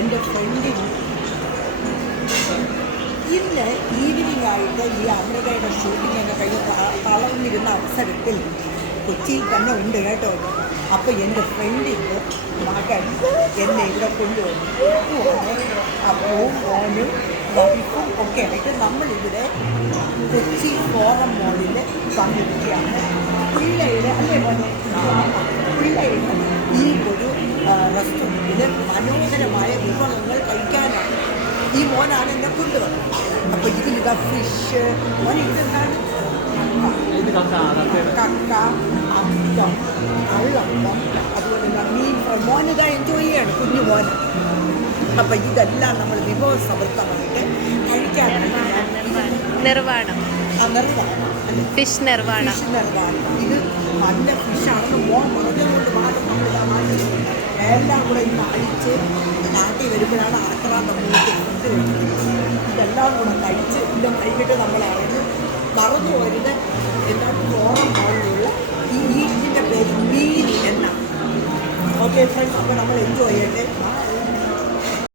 എൻ്റെ ഫ്രണ്ടിന് ഇന്ന് ഈവനിങ് ആയിട്ട് ഈ അമൃതയുടെ ഷൂട്ടിംഗ് ഒക്കെ കഴിഞ്ഞ് തളർന്നിരുന്ന അവസരത്തിൽ കൊച്ചിയിൽ തന്നെ ഉണ്ട് കേട്ടോ. അപ്പോൾ എൻ്റെ ഫ്രണ്ടിൻ്റെ മകൻ എന്നെ ഇവിടെ കൊണ്ടുവന്നു. അപ്പവും മോനും വൈഫും ഒക്കെ ആയിട്ട് നമ്മളിവിടെ കൊച്ചി ഫോറം മോളിൽ വന്നിരിക്കുകയാണ്. പിള്ളയുടെ അല്ലേ മോനെ പിള്ളയുടെ ഈ ഒരു റെസ്റ്റോറൻറ്റിൽ മനോഹരമായ വിഭവങ്ങൾ കഴിക്കാനാണ് ഈ മോനാണ് എന്നെ കൊണ്ടുവന്നത്. അപ്പോൾ ഇതിലിതാ ഫിഷ് മോനെ ഇതെന്താണ് കക്ക അപ്പം കള്ളപ്പം അതുപോലെ തന്നെ മീൻ മോനിത എൻജോയ് ചെയ്യാണ് കുഞ്ഞു മോന്. അപ്പം ഇതെല്ലാം നമ്മൾ വിഭവസമൃദ്ധമായിട്ട് കഴിക്കാനാണ് നിർവാണം ഫിഷ് നിർവാണം. ഇത് നല്ല ഫിഷാണെന്ന് മോൻ പറഞ്ഞതുകൊണ്ട് മാത്രം നമ്മളിതാണ് എല്ലാം കൂടെ ഇന്ന് അടിച്ച് നാട്ടിൽ വരുമ്പോഴാണ് ആക്രാന്തം നമുക്ക് ഫുഡ് ഇതെല്ലാം കൂടെ കഴിച്ച് ഇന്ന് വൈകിട്ട് നമ്മളറിഞ്ഞ് മറന്നു വരുന്ന എന്താണ് ഫോറം മോളിലുള്ള ഈ ഇതിൻ്റെ പേര് മീൻ എണ്ണ. ഓക്കെ ഫ്രണ്ട്സ്, അപ്പോൾ നമ്മൾ എൻജോയ് ചെയ്യട്ടെ.